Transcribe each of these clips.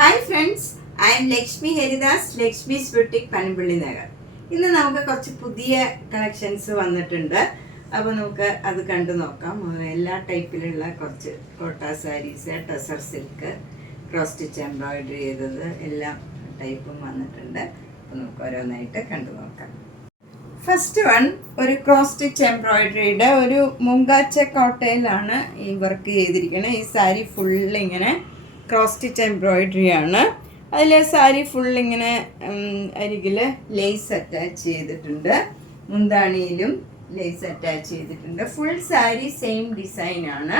Hi friends, I M Lakshmi Haridas, Lakshmi's boutique Panampilly Nagar. ഇന്ന് നമുക്ക് കുറച്ച് പുതിയ കളക്ഷൻസ് വന്നിട്ടുണ്ട്. അപ്പോൾ നമുക്ക് അത് കണ്ടു നോക്കാം. എല്ലാ ടൈപ്പിലുള്ള കുറച്ച് Kota saris, tussar silk, cross stitch embroidery ചെയ്തത് എല്ലാ ടൈപ്പും വന്നിട്ടുണ്ട്. അപ്പോൾ നമുക്ക് ഓരോന്നായിട്ട് കണ്ടു നോക്കാം. ഫസ്റ്റ് വൺ ഒരു ക്രോസ് സ്റ്റിച്ച് എംബ്രോയിഡറിയുടെ ഒരു മുങ്കാച്ച കോട്ടയിലാണ് ഈ വർക്ക് ചെയ്തിരിക്കുന്നത്. ഈ സാരി ഫുൾ ഇങ്ങനെ ക്രോസ് സ്റ്റിച്ച് എംബ്രോയിഡറി ആണ്. അതിൽ സാരി ഫുൾ ഇങ്ങനെ അരികിൽ ലേസ് അറ്റാച്ച് ചെയ്തിട്ടുണ്ട്. മുന്താണിയിലും ലേസ് അറ്റാച്ച് ചെയ്തിട്ടുണ്ട്. ഫുൾ സാരി സെയിം ഡിസൈനാണ്.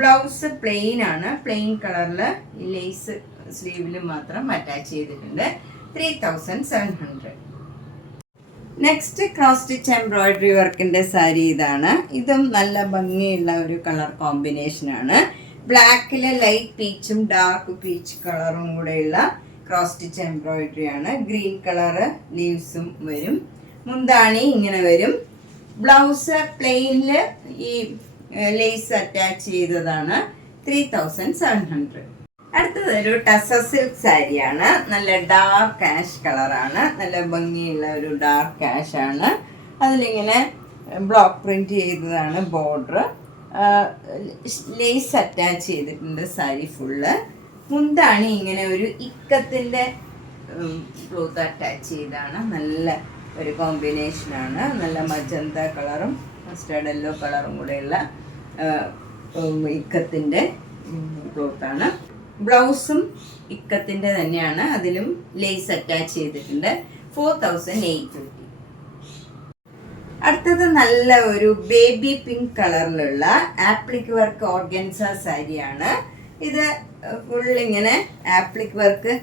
ബ്ലൗസ് പ്ലെയിൻ ആണ്. പ്ലെയിൻ കളറിൽ ഈ ലേസ് സ്ലീവിൽ മാത്രം അറ്റാച്ച് ചെയ്തിട്ടുണ്ട്. 3700. നെക്സ്റ്റ് ക്രോസ് സ്റ്റിച്ച് എംബ്രോയിഡറി വർക്കിൻ്റെ സാരി ഇതാണ്. ഇതും നല്ല ഭംഗിയുള്ള ഒരു കളർ കോമ്പിനേഷനാണ്. ബ്ലാക്കിൽ ലൈറ്റ് പീച്ചും ഡാർക്ക് പീച്ച് കളറും കൂടെയുള്ള ക്രോസ് സ്റ്റിച്ച് എംബ്രോയിഡറി ആണ്. ഗ്രീൻ കളറ് ലീവ്സും വരും. മുന്താണി ഇങ്ങനെ വരും. ബ്ലൗസ് പ്ലെയിനിൽ ഈ ലേസ് അറ്റാച്ച് ചെയ്തതാണ്. 3700. അടുത്തത് ഒരു ടസർ സിൽക്ക് സാരിയാണ്. നല്ല ഡാർക്ക് ആഷ് കളറാണ്. നല്ല ഭംഗിയുള്ള ഒരു ഡാർക്ക് ആഷ് ആണ്. അതിലിങ്ങനെ ബ്ലോക്ക് പ്രിന്റ് ചെയ്തതാണ് ബോർഡർ. ലേസ് അറ്റാച്ച് ചെയ്തിട്ടുണ്ട് സാരി ഫുള്ള്. മുന്താണി ഇങ്ങനെ ഒരു ഇക്കത്തിൻ്റെ ക്ലോത്ത് അറ്റാച്ച് ചെയ്താണ്. നല്ല ഒരു കോമ്പിനേഷനാണ്. നല്ല മജന്ത കളറും മസ്റ്റേർഡ് യെല്ലോ കളറും കൂടെയുള്ള ഇക്കത്തിൻ്റെ ക്ലോത്താണ്. ബ്ലൗസും ഇക്കത്തിൻ്റെ തന്നെയാണ്. അതിലും ലേസ് അറ്റാച്ച് ചെയ്തിട്ടുണ്ട്. 4850. അടുത്തത് നല്ല ഒരു ബേബി പിങ്ക് കളറിലുള്ള ആപ്ലിക് വർക്ക് ഓർഗൻസ സാരിയാണ്. ഇത് ഫുൾ ഇങ്ങനെ ആപ്ലിക് വർക്ക്,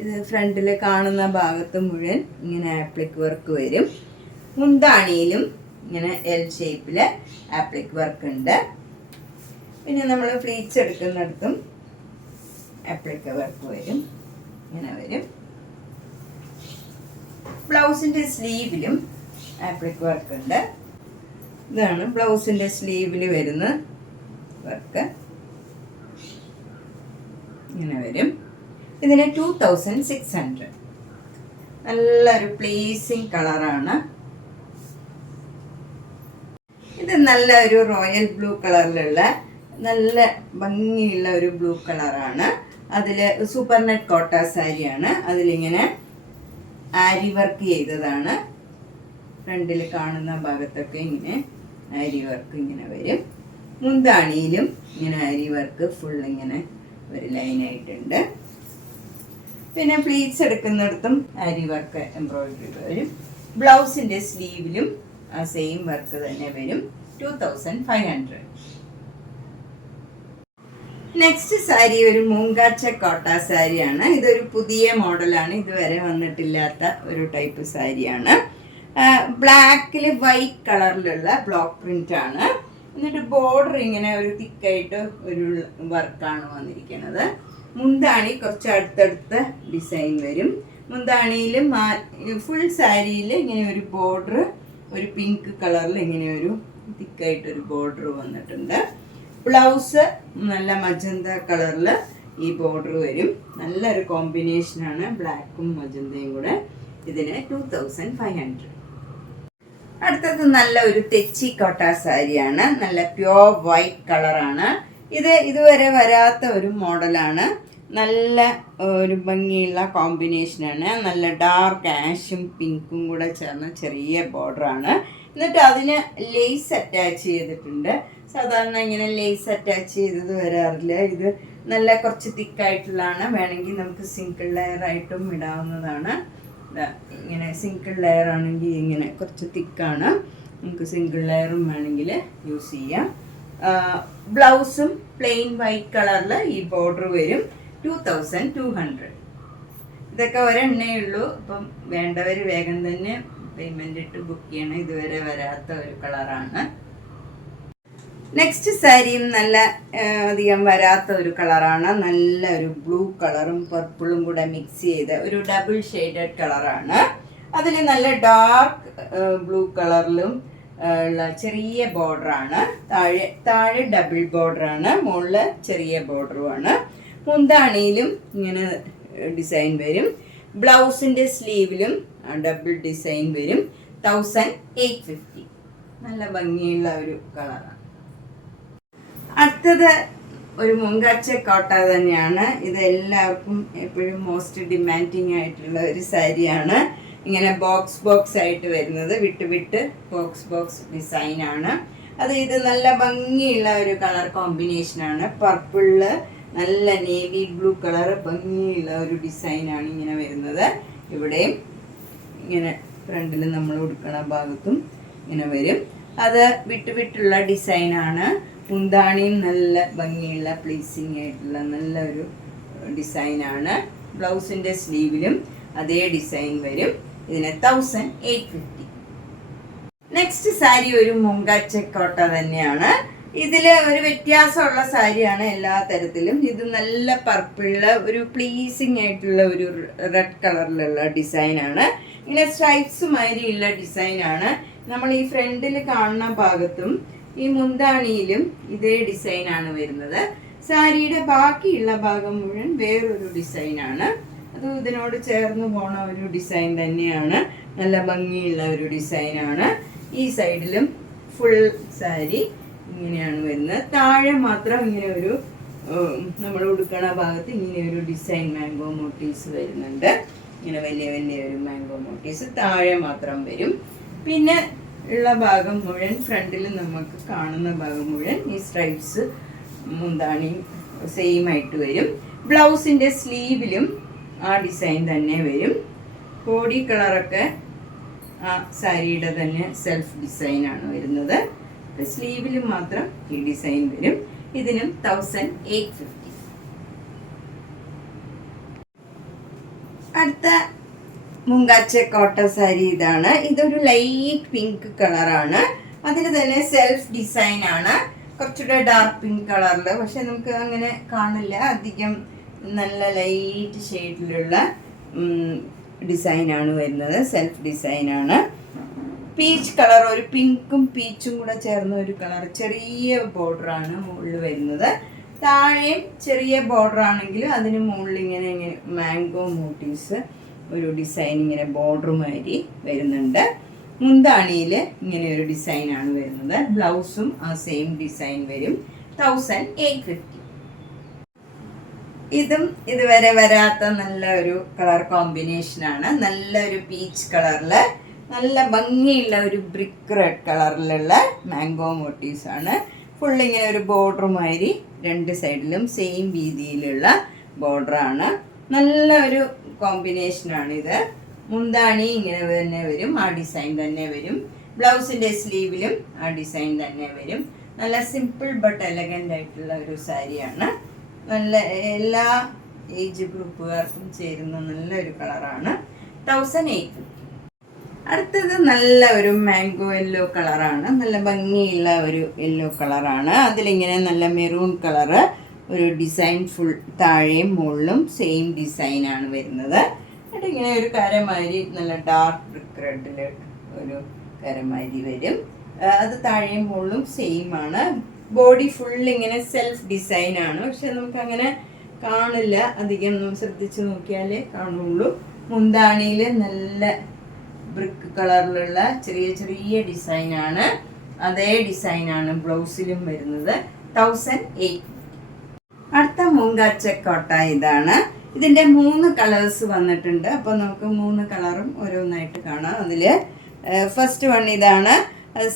ഇത് ഫ്രണ്ടിൽ കാണുന്ന ഭാഗത്ത് മുഴുവൻ ഇങ്ങനെ ആപ്ലിക് വർക്ക് വരും. മുന്താണിയിലും ഇങ്ങനെ എൽ ഷേപ്പിൽ ആപ്ലിക് വർക്ക് ഉണ്ട്. പിന്നെ നമ്മൾ ഫ്ലീറ്റ്സ് എടുക്കുന്നിടത്തും ആപ്ലിക് വർക്ക് വരും. ഇങ്ങനെ വരും. ബ്ലൗസിൻ്റെ സ്ലീവിലും ആപ്ലിക് വർക്ക് ഉണ്ട്. ഇതാണ് ബ്ലൗസിൻ്റെ സ്ലീവിൽ വരുന്ന വർക്ക്. ഇങ്ങനെ വരും. ഇതിന് 2600. നല്ലൊരു പ്ലീസിങ് കളറാണ്. ഇത് നല്ല ഒരു റോയൽ ബ്ലൂ കളറിലുള്ള നല്ല ഭംഗിയുള്ള ഒരു ബ്ലൂ കളറാണ്. അതിൽ സൂപ്പർ നെറ്റ് കോട്ട സാരിയാണ്. അതിലിങ്ങനെ ആരി വർക്ക് ചെയ്തതാണ്. ഫ്രണ്ടിൽ കാണുന്ന ഭാഗത്തൊക്കെ ഇങ്ങനെ ആരി വർക്ക് ഇങ്ങനെ വരും. മുന്താണിയിലും ഇങ്ങനെ ആരി വർക്ക് ഫുൾ ഇങ്ങനെ ഒരു ലൈനായിട്ടുണ്ട്. പിന്നെ പ്ലീറ്റ്സ് എടുക്കുന്നിടത്തും ആരി വർക്ക് എംബ്രോയിഡറി വരും. ബ്ലൗസിൻ്റെ സ്ലീവിലും ആ സെയിം വർക്ക് തന്നെ വരും. 2500. നെക്സ്റ്റ് സാരി ഒരു മൂങ്കാച്ച കോട്ട സാരിയാണ്. ഇതൊരു പുതിയ മോഡലാണ്. ഇതുവരെ വന്നിട്ടില്ലാത്ത ഒരു ടൈപ്പ് സാരിയാണ്. ബ്ലാക്കിൽ വൈറ്റ് കളറിലുള്ള ബ്ലോക്ക് പ്രിന്റ് ആണ്. എന്നിട്ട് ബോർഡർ ഇങ്ങനെ ഒരു തിക്കായിട്ട് ഒരു വർക്കാണ് വന്നിരിക്കുന്നത്. മുന്താണി കുറച്ച് അടുത്തടുത്ത ഡിസൈൻ വരും. മുന്താണിയിലും ഫുൾ സാരിയിൽ ഇങ്ങനെ ഒരു ബോർഡർ, ഒരു പിങ്ക് കളറിൽ ഇങ്ങനെ ഒരു തിക്കായിട്ടൊരു ബോർഡർ വന്നിട്ടുണ്ട്. ബ്ലൗസ് നല്ല മജന്ത കളറിൽ ഈ ബോർഡർ വരും. നല്ലൊരു കോമ്പിനേഷനാണ് ബ്ലാക്കും മജന്തയും കൂടെ. ഇതിന് 2500. അടുത്തത് നല്ല ഒരു തെച്ചി കോട്ട സാരിയാണ്. നല്ല പ്യോർ വൈറ്റ് കളറാണ്. ഇത് ഇതുവരെ വരാത്ത ഒരു മോഡലാണ്. നല്ല ഒരു ഭംഗിയുള്ള കോമ്പിനേഷനാണ്. നല്ല ഡാർക്ക് ആഷും പിങ്കും കൂടെ ചേർന്ന ചെറിയ ബോർഡറാണ്. എന്നിട്ട് അതിന് ലേസ് അറ്റാച്ച് ചെയ്തിട്ടുണ്ട്. സാധാരണ ഇങ്ങനെ ലേസ് അറ്റാച്ച് ചെയ്തത് വരാറില്ല. ഇത് നല്ല കുറച്ച് തിക്കായിട്ടുള്ളതാണ്. വേണമെങ്കിൽ നമുക്ക് സിംഗിൾ ലെയർ ആയിട്ടും ഇടാവുന്നതാണ്. ഇങ്ങനെ സിംഗിൾ ലെയർ ആണെങ്കിൽ ഇങ്ങനെ കുറച്ച് തിക്കാണ്. നമുക്ക് സിംഗിൾ ലെയറും വേണമെങ്കിൽ യൂസ് ചെയ്യാം. ബ്ലൗസും പ്ലെയിൻ വൈറ്റ് കളറിൽ ഈ ബോർഡർ വരും. 2200. ഇതൊക്കെ ഒരെണ്ണേ ഉള്ളൂ. അപ്പം വേണ്ടവർ വേഗം തന്നെ പേയ്മെൻ്റ് ഇട്ട് ബുക്ക് ചെയ്യണം. ഇതുവരെ വരാത്ത ഒരു കളറാണ്. നെക്സ്റ്റ് സാരിയും നല്ല അധികം വരാത്ത ഒരു കളറാണ്. നല്ല ഒരു ബ്ലൂ കളറും പർപ്പിളും കൂടെ മിക്സ് ചെയ്ത ഒരു ഡബിൾ ഷെയ്ഡഡ് കളറാണ്. അതിൽ നല്ല ഡാർക്ക് ബ്ലൂ കളറിലും ഉള്ള ചെറിയ ബോർഡറാണ്. താഴെ ഡബിൾ ബോർഡറാണ്. മുകളിൽ ചെറിയ ബോർഡറുമാണ്. മുന്താണിയിലും ഇങ്ങനെ ഡിസൈൻ വരും. ബ്ലൗസിൻ്റെ സ്ലീവിലും ഡബിൾ ഡിസൈൻ വരും. 1850. നല്ല ഭംഗിയുള്ള ഒരു കളറാണ്. അടുത്തത് ഒരു മുങ്കാച്ച കോട്ട തന്നെയാണ്. ഇത് എല്ലാവർക്കും എപ്പോഴും മോസ്റ്റ് ഡിമാൻഡിങ് ആയിട്ടുള്ള ഒരു സാരിയാണ്. ഇങ്ങനെ ബോക്സ് ആയിട്ട് വരുന്നത്, വിട്ട് ബോക്സ് ഡിസൈനാണ്. ഇത് നല്ല ഭംഗിയുള്ള ഒരു കളർ കോമ്പിനേഷനാണ്. പർപ്പിളില് നല്ല നേവി ബ്ലൂ കളർ ഭംഗിയുള്ള ഒരു ഡിസൈനാണ് ഇങ്ങനെ വരുന്നത്. ഇവിടെയും ഇങ്ങനെ ഫ്രണ്ടിൽ നമ്മൾ ഉടുക്കണ ഭാഗത്തും ഇങ്ങനെ വരും. അത് വിട്ടുള്ള ഡിസൈനാണ്. മുന്താണിയും നല്ല ഭംഗിയുള്ള പ്ലീസിങ് ആയിട്ടുള്ള നല്ലൊരു ഡിസൈനാണ്. ബ്ലൗസിൻ്റെ സ്ലീവിലും അതേ ഡിസൈൻ വരും. ഇതിന് 1850. നെക്സ്റ്റ് സാരി ഒരു മുങ്കാച്ച കോട്ട തന്നെയാണ്. ഇതിൽ ഒരു വ്യത്യാസമുള്ള സാരിയാണ് എല്ലാ തരത്തിലും. ഇത് നല്ല പർപ്പിളില് ഒരു പ്ലീസിങ് ആയിട്ടുള്ള ഒരു റെഡ് കളറിലുള്ള ഡിസൈനാണ്. ഇങ്ങനെ സ്ട്രൈപ്സ് മാതിരിയുള്ള ഡിസൈനാണ്. നമ്മൾ ഈ ഫ്രണ്ടിൽ കാണുന്ന ഭാഗത്തും ഈ മുന്താണിയിലും ഇതേ ഡിസൈനാണ് വരുന്നത്. സാരിയുടെ ബാക്കിയുള്ള ഭാഗം മുഴുവൻ വേറൊരു ഡിസൈനാണ്. അത് ഇതിനോട് ചേർന്ന് പോണ ഒരു ഡിസൈൻ തന്നെയാണ്. നല്ല ഭംഗിയുള്ള ഒരു ഡിസൈനാണ്. ഈ സൈഡിലും ഫുൾ സാരി ഇങ്ങനെയാണ് വരുന്നത്. താഴെ മാത്രം ഇങ്ങനെ ഒരു നമ്മൾ ഉടുക്കണ ഭാഗത്ത് ഇങ്ങനെ ഒരു ഡിസൈൻ മാംഗോ മോട്ടീവ്സ് വരുന്നുണ്ട്. ഇങ്ങനെ വലിയ ഒരു മാംഗോ മോട്ടീവ്സ് താഴെ മാത്രം വരും. പിന്നെ ഉള്ള ഭാഗം മുഴുവൻ ഫ്രണ്ടിൽ നമുക്ക് കാണുന്ന ഭാഗം മുഴുവൻ ഈ സ്ട്രൈപ്സ് മുന്താണി സെയിം ആയിട്ട് വരും. ബ്ലൗസിൻ്റെ സ്ലീവിലും ആ ഡിസൈൻ തന്നെ വരും. ബോഡി കളറൊക്കെ ആ സാരിയുടെ തന്നെ സെൽഫ് ഡിസൈനാണ് വരുന്നത്. സ്ലീവിലും മാത്രം ഈ ഡിസൈൻ വരും. ഇതിനും 1850. അടുത്ത മുങ്കാച്ച കോട്ട സാരി ഇതാണ്. ഇതൊരു ലൈറ്റ് പിങ്ക് കളറാണ്. അതിന് തന്നെ സെൽഫ് ഡിസൈനാണ്. കുറച്ചുകൂടെ ഡാർക്ക് പിങ്ക് കളറിൽ, പക്ഷെ നമുക്ക് അങ്ങനെ കാണില്ല. അധികം നല്ല ലൈറ്റ് ഷെയ്ഡിലുള്ള ഡിസൈനാണ് വരുന്നത്. സെൽഫ് ഡിസൈനാണ്. പീച്ച് കളർ, ഒരു പിങ്കും പീച്ചും കൂടെ ചേർന്ന ഒരു കളർ. ചെറിയ ബോർഡറാണ് മുകളിൽ വരുന്നത്. താഴെയും ചെറിയ ബോർഡർ ആണെങ്കിലും അതിന് മുകളിൽ ഇങ്ങനെ മാംഗോ മോട്ടീവ്സ് ഒരു ഡിസൈൻ ഇങ്ങനെ ബോർഡർ മാതിരി വരുന്നുണ്ട്. മുന്താണിയിൽ ഇങ്ങനെ ഒരു ഡിസൈനാണ് വരുന്നത്. ബ്ലൗസും ആ സെയിം ഡിസൈൻ വരും. 1850. ഇതും ഇതുവരെ വരാത്ത നല്ല ഒരു കളർ കോമ്പിനേഷനാണ്. നല്ലൊരു പീച്ച് കളറില് നല്ല ഭംഗിയുള്ള ഒരു ബ്രിക്ക് റെഡ് കളറിലുള്ള മാംഗോ മോട്ടീവ്സ് ആണ്. ഫുൾ ഇങ്ങനെ ഒരു ബോർഡർ മാതിരി രണ്ട് സൈഡിലും സെയിം രീതിയിലുള്ള ബോർഡറാണ്. നല്ല ഒരു കോമ്പിനേഷനാണിത്. മുന്താണി ഇങ്ങനെ തന്നെ വരും, ആ ഡിസൈൻ തന്നെ വരും. ബ്ലൗസിൻ്റെ സ്ലീവിലും ആ ഡിസൈൻ തന്നെ വരും. നല്ല സിമ്പിൾ ബട്ട് എലഗൻ്റ് ആയിട്ടുള്ള ഒരു സാരിയാണ്. നല്ല എല്ലാ ഏജ് ഗ്രൂപ്പുകാർക്കും ചേരുന്ന നല്ലൊരു കളറാണ്. 1850. അടുത്തത് നല്ല ഒരു മാംഗോ യെല്ലോ കളറാണ്. നല്ല ഭംഗിയുള്ള ഒരു യെല്ലോ കളറാണ്. അതിലിങ്ങനെ നല്ല മെറൂൺ കളറ് ഒരു ഡിസൈൻ ഫുൾ താഴെയും മുകളിലും സെയിം ഡിസൈനാണ് വരുന്നത്. എന്നിട്ട് ഇങ്ങനെ ഒരു കരമാതിരി നല്ല ഡാർക്ക് ബ്രിക്ക് റെഡിൽ ഒരു കരമാതിരി വരും. അത് താഴെയും മുകളിലും സെയിം ആണ്. ബോഡി ഫുൾ ഇങ്ങനെ സെൽഫ് ഡിസൈനാണ്. പക്ഷെ നമുക്കങ്ങനെ കാണില്ല, അധികം ശ്രദ്ധിച്ച് നോക്കിയാലേ കാണുള്ളൂ. മുന്താണിയിൽ നല്ല ബ്രിക്ക് കളറിലുള്ള ചെറിയ ഡിസൈനാണ്. അതേ ഡിസൈനാണ് ബ്ലൗസിലും വരുന്നത്. 1850. അടുത്ത മുങ്കാച്ച കോട്ട ഇതാണ്. ഇതിൻ്റെ 3 കളേഴ്സ് വന്നിട്ടുണ്ട്. അപ്പോൾ നമുക്ക് 3 കളറും ഓരോന്നായിട്ട് കാണാം. അതിൽ ഫസ്റ്റ് വൺ ഇതാണ്.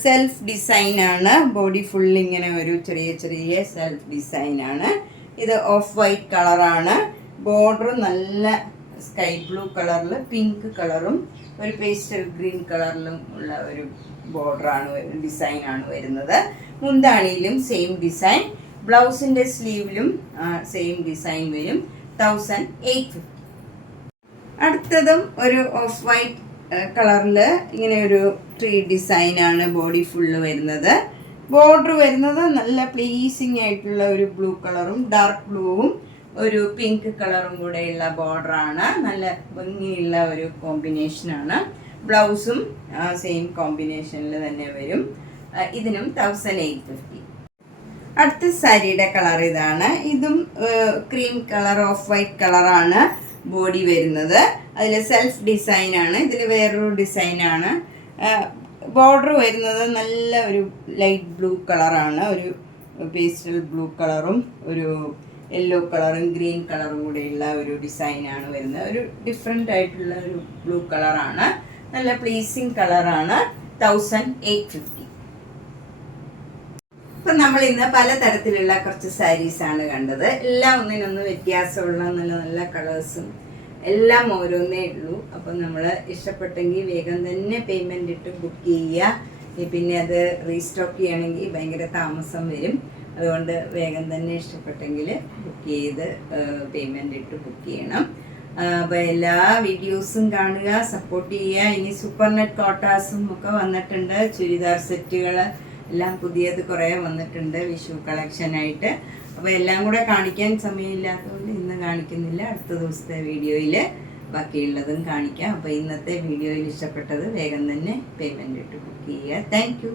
സെൽഫ് ഡിസൈനാണ്. ബോഡി ഫുൾ ഇങ്ങനെ ഒരു ചെറിയ സെൽഫ് ഡിസൈനാണ്. ഇത് ഓഫ് വൈറ്റ് കളറാണ്. ബോർഡർ നല്ല സ്കൈ ബ്ലൂ കളറിൽ പിങ്ക് കളറും ഒരു പേസ്റ്റൽ ഗ്രീൻ കളറിലും ഉള്ള ഒരു ബോർഡറാണ്, ഡിസൈനാണ് വരുന്നത്. മുന്താണിയിലും സെയിം ഡിസൈൻ. ബ്ലൗസിൻ്റെ സ്ലീവിലും സെയിം ഡിസൈൻ വരും. 1850. അടുത്തതും ഒരു ഓഫ് വൈറ്റ് കളറിൽ ഇങ്ങനെ ഒരു ട്രീ ഡിസൈനാണ് ബോഡി ഫുള്ള് വരുന്നത്. ബോർഡർ വരുന്നത് നല്ല പ്ലീസിങ് ആയിട്ടുള്ള ഒരു ബ്ലൂ കളറും ഡാർക്ക് ബ്ലൂവും ഒരു പിങ്ക് കളറും കൂടെയുള്ള ബോർഡറാണ്. നല്ല ഭംഗിയുള്ള ഒരു കോമ്പിനേഷനാണ്. ബ്ലൗസും സെയിം കോമ്പിനേഷനിൽ തന്നെ വരും. ഇതിനും 1850. അടുത്ത സാരിയുടെ കളർ ഇതാണ്. ഇതും ക്രീം കളർ ഓഫ് വൈറ്റ് കളറാണ് ബോഡി വരുന്നത്. അതിൽ സെൽഫ് ഡിസൈനാണ്. ഇതിൽ വേറൊരു ഡിസൈനാണ്. ബോർഡർ വരുന്നത് നല്ല ഒരു ലൈറ്റ് ബ്ലൂ കളറാണ്. ഒരു പേസ്റ്റൽ ബ്ലൂ കളറും ഒരു യെല്ലോ കളറും ഗ്രീൻ കളറും കൂടെയുള്ള ഒരു ഡിസൈനാണ് വരുന്നത്. ഒരു ഡിഫറെൻ്റ് ആയിട്ടുള്ള ഒരു ബ്ലൂ കളറാണ്. നല്ല പ്ലീസിങ് കളറാണ്. 1850. ഇപ്പം നമ്മൾ ഇന്ന് പലതരത്തിലുള്ള കുറച്ച് സാരീസാണ് കണ്ടത്. എല്ലാം ഒന്നിനൊന്ന് വ്യത്യാസമുള്ള നല്ല നല്ല കളേഴ്സും എല്ലാം ഓരോന്നേ ഉള്ളൂ. അപ്പം നമ്മൾ ഇഷ്ടപ്പെട്ടെങ്കിൽ വേഗം തന്നെ പേയ്മെൻ്റ് ഇട്ട് ബുക്ക് ചെയ്യുക. പിന്നെ അത് റീസ്റ്റോക്ക് ചെയ്യണമെങ്കിൽ ഭയങ്കര താമസം വരും. അതുകൊണ്ട് വേഗം തന്നെ ഇഷ്ടപ്പെട്ടെങ്കിൽ ബുക്ക് ചെയ്ത് പേയ്മെൻ്റ് ഇട്ട് ബുക്ക് ചെയ്യണം. അപ്പോൾ എല്ലാ വീഡിയോസും കാണുക, സപ്പോർട്ട് ചെയ്യുക. ഇനി സൂപ്പർ നെറ്റ് കോട്ടാസും ഒക്കെ വന്നിട്ടുണ്ട്. ചുരിദാർ സെറ്റുകൾ എല്ലാം പുതിയത് കുറേ വന്നിട്ടുണ്ട് വിഷു കളക്ഷനായിട്ട്. അപ്പോൾ എല്ലാം കൂടെ കാണിക്കാൻ സമയമില്ലാത്തതുകൊണ്ട് ഇന്ന് കാണിക്കുന്നില്ല. അടുത്ത ദിവസത്തെ വീഡിയോയിൽ ബാക്കിയുള്ളതും കാണിക്കാം. അപ്പോൾ ഇന്നത്തെ വീഡിയോയിൽ ഇഷ്ടപ്പെട്ടത് വേഗം തന്നെ പേയ്മെൻ്റ് ഇട്ട് ബുക്ക് ചെയ്യുക. Thank you.